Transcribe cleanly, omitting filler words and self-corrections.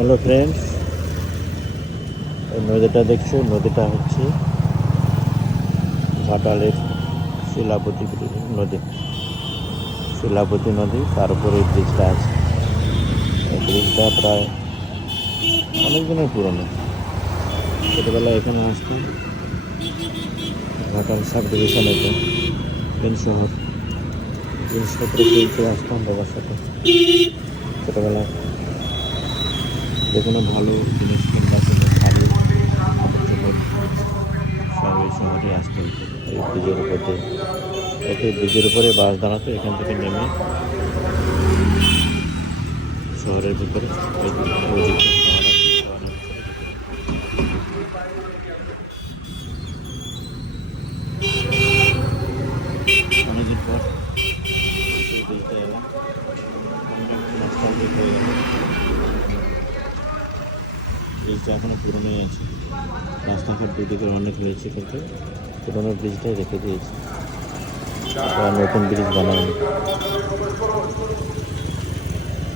Hello friends, এই নদীটা দেখছো, নদীটা হচ্ছে ঘাটালের শিলাবতী নদী। শিলাবতী নদী, তার উপরে এই ব্রিজটা আছে। এই ব্রিজটা প্রায় অনেক দিনের পুরনো। ছোটোবেলায় এখানে আসতাম, ঘাটাল সাব ডিভিশন, এটা মেন শহর। জিনিসপত্র কিনতে আসতাম বাবার সাথে ছোটোবেলায়। যে কোনো ভালো জিনিস কিনবার জন্য শাড়ি, কাপড় চোপড় সব এই শহরে আসতে হতো। এই ব্রিজের উপর দিয়ে, এই ব্রিজের উপরে বাস দাঁড়াতো, এখান থেকে নেমে শহরের ভিতরে ওইদিকে পাহাড় আছে, পাহাড়ের ভিতরে যেতে হতো। অনেকদিন পর এই ব্রিজটা এলাম, নস্টালজিক হয়ে গেল। ব্রিজটা এখনো পুরনোই আছে, রাস্তাঘাট দুদিকে অনেক হয়েছে, কিন্তু পুরোনো ব্রিজটাই রেখে দিয়েছে, নতুন ব্রিজ বানায়নি।